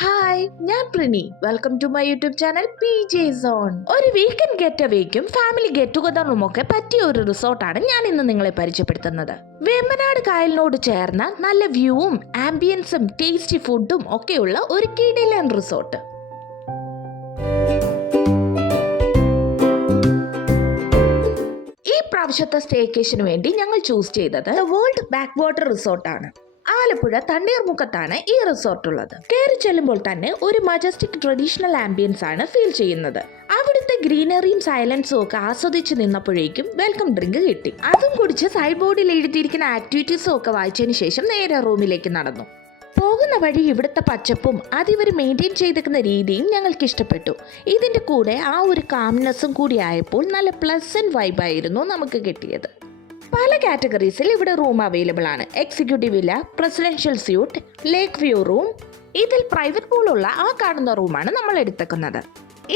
Hi, ഞാൻ Prini. Welcome to my YouTube channel PJ Zone. ഒരു weekend get അവേക്കും family get ടുഗദറിനും ഒക്കെ പറ്റിയ ഒരു റിസോർട്ടാണ് ഞാൻ ഇന്ന് നിങ്ങളെ പരിചയപ്പെടുത്തുന്നത്. വേമ്പനാട് കായലിനോട് ചേർന്ന നല്ല വ്യൂവും ആംബിയൻസും ടേസ്റ്റി ഫുഡും ഒക്കെയുള്ള ഒരു കിടിലൻ റിസോർട്ട്. ഈ പ്രാവശ്യത്തെ സ്റ്റേക്കേഷന് വേണ്ടി ഞങ്ങൾ ചൂസ് ചെയ്തത് വേൾഡ് ബാക്ക് വാട്ടർ റിസോർട്ടാണ്. ആലപ്പുഴ തണ്ണീർമുക്കത്താണ് ഈ റിസോർട്ട് ഉള്ളത്. കയറി ചെല്ലുമ്പോൾ തന്നെ ഒരു മജസ്റ്റിക് ട്രഡീഷണൽ ആംബിയൻസ് ആണ് ഫീൽ ചെയ്യുന്നത്. അവിടുത്തെ ഗ്രീനറിയും സൈലൻസും ഒക്കെ ആസ്വദിച്ച് നിന്നപ്പോഴേക്കും വെൽക്കം ഡ്രിങ്ക് കിട്ടി. അതും കുടിച്ച് സൈഡ് ബോർഡിൽ എഴുതിയിരിക്കുന്ന ആക്ടിവിറ്റീസും ഒക്കെ വായിച്ചതിന് ശേഷം നേരെ റൂമിലേക്ക് നടന്നു. പോകുന്ന വഴി ഇവിടുത്തെ പച്ചപ്പും അതിവർ മെയിൻറ്റെയിൻ ചെയ്തിരിക്കുന്ന രീതിയും ഞങ്ങൾക്ക് ഇഷ്ടപ്പെട്ടു. ഇതിൻ്റെ കൂടെ ആ ഒരു കാംനെസ്സും കൂടി ആയപ്പോൾ നല്ല പ്ലസന്റ് വൈബായിരുന്നു നമുക്ക് കിട്ടിയത്. പല കാറ്റഗറീസിൽ ഇവിടെ റൂം അവൈലബിൾ ആണ്. Executive villa, presidential suite, lake view room. ഇതിൽ പ്രൈവറ്റ് പൂളുള്ള ആ കാണുന്ന റൂമാണ് നമ്മൾ എടുത്തേക്കുന്നത്.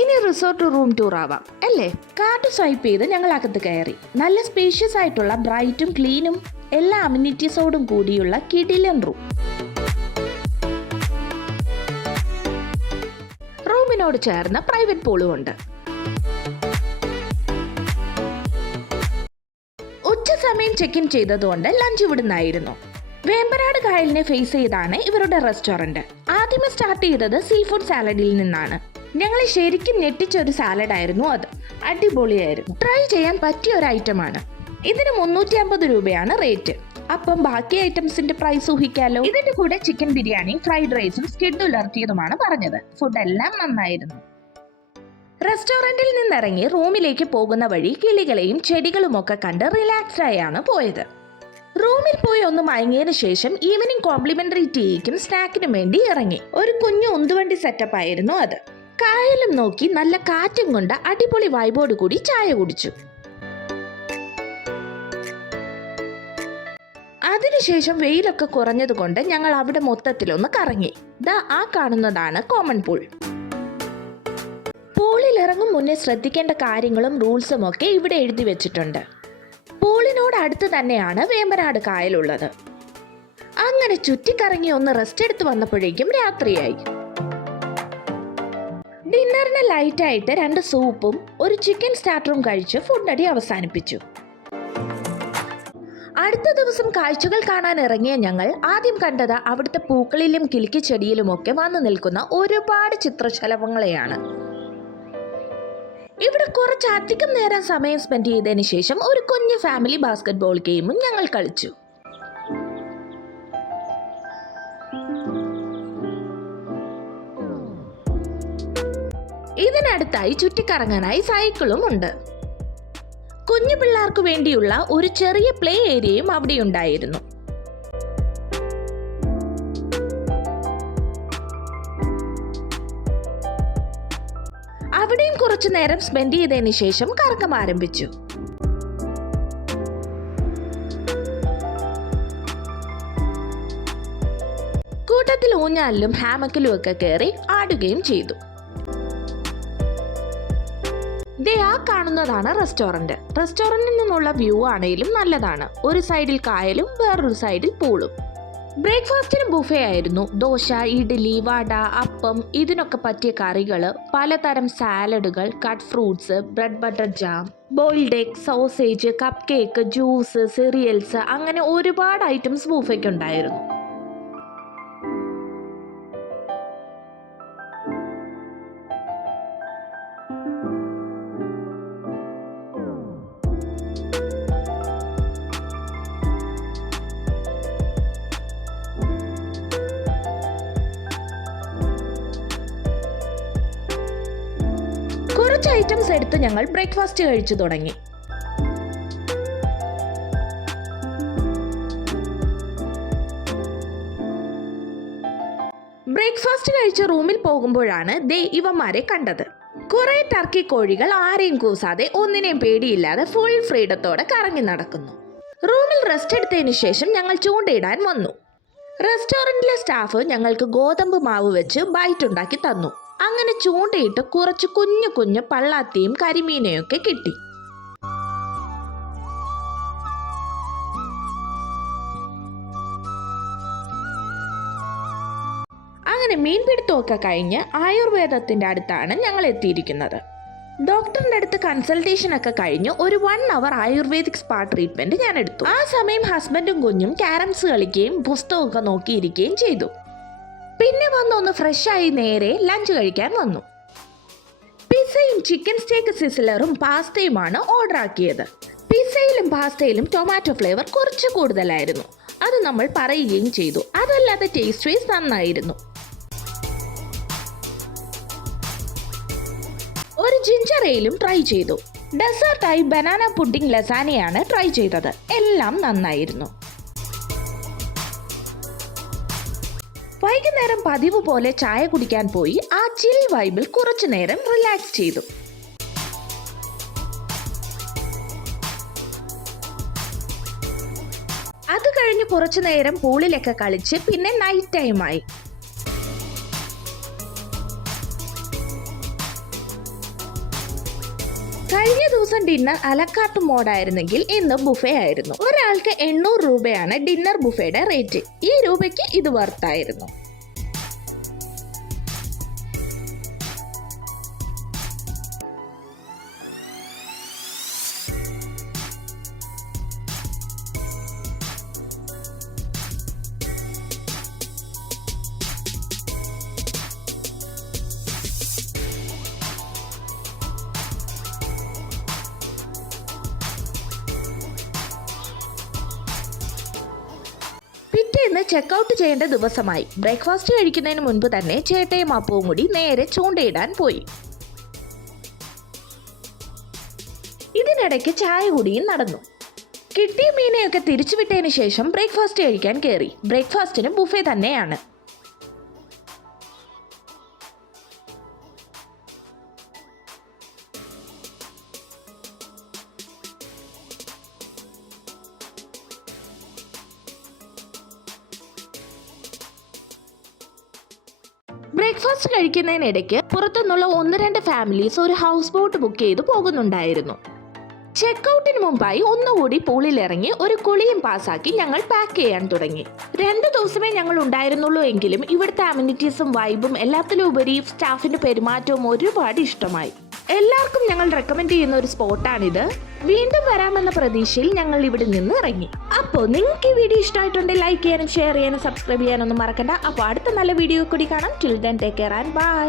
ഇനി റിസോർട്ട് റൂം ടൂർ ആവാം അല്ലേ? കാർഡ് സ്വൈപ്പ് ചെയ്ത് ഞങ്ങൾ അകത്ത് കയറി. നല്ല സ്പേഷ്യസ് ആയിട്ടുള്ള ബ്രൈറ്റും ക്ലീനും എല്ലാ അമ്യൂണിറ്റീസോടും കൂടിയുള്ള കിടിലൻ റൂം. റൂമിനോട് ചേർന്ന് പ്രൈവറ്റ് പൂളും ഉണ്ട്. സമയം ചെക്ക് ഇൻ ചെയ്തതുകൊണ്ട് ലഞ്ച് ഇവിടുന്നായിരുന്നു. വേമ്പനാട് കായലിനെ ഫേസ് ചെയ്താണ് ഇവരുടെ റെസ്റ്റോറന്റ്. ആദ്യമേ സ്റ്റാർട്ട് ചെയ്തത് സീ ഫുഡ് സാലഡിൽ നിന്നാണ്. ഞങ്ങളെ ശരിക്കും ഞെട്ടിച്ച ഒരു സാലഡ് ആയിരുന്നു അത്. അടിപൊളിയായിരുന്നു. ട്രൈ ചെയ്യാൻ പറ്റിയ ഒരു ഐറ്റമാണ്. ഇതിന് 350 രൂപയാണ് റേറ്റ്. അപ്പം ബാക്കി ഐറ്റംസിന്റെ പ്രൈസ് ഊഹിക്കാലോ. ഇതിന്റെ കൂടെ ചിക്കൻ ബിരിയാണി, ഫ്രൈഡ് റൈസും സ്കിഡ് ഉലർത്തിയതുമാണ് പറഞ്ഞത്. ഫുഡ് എല്ലാം നന്നായിരുന്നു. റെസ്റ്റോറന്റിൽ നിന്നിറങ്ങി റൂമിലേക്ക് പോകുന്ന വഴി കിളികളെയും ചെടികളും ഒക്കെ കണ്ട് റിലാക്സ്ഡ് ആയാണ് പോയത്. റൂമിൽ പോയി ഒന്ന് മയങ്ങിയതിനു ശേഷം ഈവനിങ് കോംപ്ലിമെന്ററി ടീക്കും സ്നാക്കിനും വേണ്ടി ഇറങ്ങി. ഒരു കുഞ്ഞു ഉന്തുവണ്ടി സെറ്റപ്പ് ആയിരുന്നു അത്. കായലും നോക്കി നല്ല കാറ്റും കൊണ്ട് അടിപൊളി വൈബോട് കൂടി ചായ കുടിച്ചു. അതിനുശേഷം വെയിലൊക്കെ കുറഞ്ഞതുകൊണ്ട് ഞങ്ങൾ അവിടെ മൊത്തത്തിലൊന്ന് കറങ്ങി. ദാ ആ കാണുന്നതാണ് കോമൺ പൂൾ. പൂളിൽ ഇറങ്ങും മുന്നേ ശ്രദ്ധിക്കേണ്ട കാര്യങ്ങളും റൂൾസും ഒക്കെ ഇവിടെ എഴുതി വെച്ചിട്ടുണ്ട്. പൂളിനോട് അടുത്ത് തന്നെയാണ് വേമ്പനാട് കായലുള്ളത്. അങ്ങനെ ചുറ്റിക്കറങ്ങി ഒന്ന് റെസ്റ്റ് എടുത്ത് വന്നപ്പോഴേക്കും രാത്രിയായി. ഡിന്നറിന് ലൈറ്റായിട്ട് 2 സൂപ്പും ഒരു ചിക്കൻ സ്റ്റാർട്ടറും കഴിച്ച് ഫുഡടി അവസാനിപ്പിച്ചു. അടുത്ത ദിവസം കാഴ്ചകൾ കാണാൻ ഇറങ്ങിയ ഞങ്ങൾ ആദ്യം കണ്ടത് അവിടുത്തെ പൂക്കളിലും കിളിക്കിച്ചെടിയിലും ഒക്കെ വന്നു നിൽക്കുന്ന ഒരുപാട് ചിത്രശലഭങ്ങളെയാണ്. ഇവിടെ കുറച്ചധികം നേരം സമയം സ്പെൻഡ് ചെയ്തതിന് ശേഷം ഒരു കുഞ്ഞു ഫാമിലി ബാസ്കറ്റ് ബോൾ ഗെയിമും ഞങ്ങൾ കളിച്ചു. ഇതിനടുത്തായി ചുറ്റിക്കറങ്ങാനായി സൈക്കിളും ഉണ്ട്. കുഞ്ഞു പിള്ളേർക്ക് വേണ്ടിയുള്ള ഒരു ചെറിയ പ്ലേ ഏരിയയും അവിടെ ഉണ്ടായിരുന്നു. അവിടെയും കുറച്ചു നേരം സ്പെൻഡ് ചെയ്തതിന് ശേഷം കറക്കം ആരംഭിച്ചു. കൂട്ടത്തിൽ ഊഞ്ഞാലിലും ഹാമക്കിലും ഒക്കെ കയറി ആടുകയും ചെയ്തു. ദേ ആ കാണുന്നതാണ് റെസ്റ്റോറന്റ്. റെസ്റ്റോറന്റിൽ നിന്നുള്ള വ്യൂ ആണെങ്കിലും നല്ലതാണ്. ഒരു സൈഡിൽ കായലും വേറൊരു സൈഡിൽ പൂളും. ബ്രേക്ക്ഫാസ്റ്റിന് ബുഫേ ആയിരുന്നു. ദോശ, ഇഡ്ഡലി, വട, അപ്പം, ഇതിനൊക്കെ പറ്റിയ കറികൾ, പലതരം സാലഡുകൾ, cut fruits, bread butter jam, boiled egg, sausage, cup cake, juice, cereals, അങ്ങനെ ഒരുപാട് ഐറ്റംസ് ബുഫേക്ക് ഉണ്ടായിരുന്നു. കുറച്ച് ഐറ്റംസ് എടുത്ത് ഞങ്ങൾ ബ്രേക്ക്ഫാസ്റ്റ് കഴിച്ചു തുടങ്ങി. ബ്രേക്ക്ഫാസ്റ്റ് കഴിച്ച് റൂമിൽ പോകുമ്പോഴാണ് ദേ ഇവന്മാരെ കണ്ടത്. കുറെ ടർക്കി കോഴികൾ ആരെയും കൂസാതെ ഒന്നിനെയും പേടിയില്ലാതെ ഫുൾ ഫ്രീഡത്തോടെ കറങ്ങി നടക്കുന്നു. റൂമിൽ റെസ്റ്റ് എടുത്തതിന് ശേഷം ഞങ്ങൾ ചൂണ്ടയിടാൻ വന്നു. റെസ്റ്റോറന്റിലെ സ്റ്റാഫ് ഞങ്ങൾക്ക് ഗോതമ്പ് മാവ് വെച്ച് ബൈറ്റ് ഉണ്ടാക്കി തന്നു. അങ്ങനെ ചൂണ്ടയിട്ട് കുറച്ച് കുഞ്ഞു കുഞ്ഞു പള്ളാത്തിയും കരിമീനെയും ഒക്കെ കിട്ടി. അങ്ങനെ മീൻപിടുത്തമൊക്കെ കഴിഞ്ഞ് ആയുർവേദത്തിന്റെ അടുത്താണ് ഞങ്ങൾ എത്തിയിരിക്കുന്നത്. ഡോക്ടറിന്റെ അടുത്ത് കൺസൾട്ടേഷൻ ഒക്കെ കഴിഞ്ഞ് ഒരു 1 hour ആയുർവേദിക് സ്പാ ട്രീറ്റ്മെന്റ് ഞാൻ എടുത്തു. ആ സമയം ഹസ്ബൻഡും കുഞ്ഞും ക്യാരംസ് കളിക്കുകയും പുസ്തകമൊക്കെ നോക്കിയിരിക്കുകയും ചെയ്തു. പിന്നെ വന്നൊന്ന് ഫ്രഷായി നേരെ ലഞ്ച് കഴിക്കാൻ വന്നു. പിസ്സയും ചിക്കൻ സ്റ്റേക്ക് സിസിലറും പാസ്തയുമാണ് ഓർഡർ ആക്കിയത്. പിസ്സയിലും പാസ്തയിലും ടൊമാറ്റോ ഫ്ലേവർ കുറച്ച് കൂടുതലായിരുന്നു. അത് നമ്മൾ പറയുകയും ചെയ്തു. അതല്ലാതെ ടേസ്റ്റ് വൈസ് നന്നായിരുന്നു. ഒരു ജിഞ്ചർ എയിലും ട്രൈ ചെയ്തു. ഡെസേർട്ടായി ബനാന പുഡിംഗ് ലസാനയാണ് ട്രൈ ചെയ്തത്. എല്ലാം നന്നായിരുന്നു. വൈകുന്നേരം പതിവ് പോലെ ചായ കുടിക്കാൻ പോയി ആ ചിൽ വൈബിൽ കുറച്ചു നേരം റിലാക്സ് ചെയ്തു. അത് കഴിഞ്ഞ് കുറച്ചു നേരം പൂളിലൊക്കെ കളിച്ച് പിന്നെ നൈറ്റ് ടൈമായി. കഴിഞ്ഞ ദിവസം ഡിന്നർ അലക്കാർട്ട് മോഡായിരുന്നെങ്കിൽ ഇന്ന് ബുഫേ ആയിരുന്നു. ഒരാൾക്ക് 800 രൂപയാണ് ഡിന്നർ ബുഫേയുടെ റേറ്റ്. ഈ രൂപയ്ക്ക് ഇത് വർത്തായിരുന്നു. പിറ്റേന്ന് ചെക്കൗട്ട് ചെയ്യേണ്ട ദിവസമായി. ബ്രേക്ക്ഫാസ്റ്റ് കഴിക്കുന്നതിന് മുൻപ് തന്നെ ചേട്ടയും അപ്പവും കൂടി നേരെ ചൂണ്ടയിടാൻ പോയി. ഇതിനിടയ്ക്ക് ചായ കുടിയും നടന്നു. കിട്ടിയ മീനെയൊക്കെ തിരിച്ചുവിട്ടതിന് ശേഷം ബ്രേക്ക്ഫാസ്റ്റ് കഴിക്കാൻ കയറി. ബ്രേക്ക്ഫാസ്റ്റിന് ബുഫേ തന്നെയാണ്. ബ്രേക്ക്ഫാസ്റ്റ് കഴിക്കുന്നതിനിടയ്ക്ക് പുറത്തുനിന്നുള്ള 1-2 ഫാമിലീസ് ഒരു ഹൗസ് ബോട്ട് ബുക്ക് ചെയ്ത് പോകുന്നുണ്ടായിരുന്നു. ചെക്കൗട്ടിന് മുമ്പായി ഒന്നുകൂടി പൂളിലിറങ്ങി ഒരു കുളിയും പാസ്സാക്കി ഞങ്ങൾ പാക്ക് ചെയ്യാൻ തുടങ്ങി. 2 ദിവസമേ ഞങ്ങൾ ഉണ്ടായിരുന്നുള്ളൂ എങ്കിലും ഇവിടുത്തെ അമ്യൂണിറ്റീസും വൈബും എല്ലാത്തിലും ഉപരി സ്റ്റാഫിന്റെ പെരുമാറ്റവും ഒരുപാട് ഇഷ്ടമായി. എല്ലാവർക്കും ഞങ്ങൾ റെക്കമെൻഡ് ചെയ്യുന്ന ഒരു സ്പോട്ടാണിത്. വീണ്ടും വരാമെന്ന പ്രതീക്ഷയിൽ ഞങ്ങൾ ഇവിടെ നിന്ന് ഇറങ്ങി. അപ്പോൾ നിങ്ങൾക്ക് ഈ വീഡിയോ ഇഷ്ടമായിട്ടുണ്ടെങ്കിൽ ലൈക്ക് ചെയ്യാനും ഷെയർ ചെയ്യാനും സബ്സ്ക്രൈബ് ചെയ്യാനൊന്നും മറക്കണ്ട. അപ്പോൾ അടുത്ത നല്ല വീഡിയോ കൂടി കാണാം. Till then take care and by.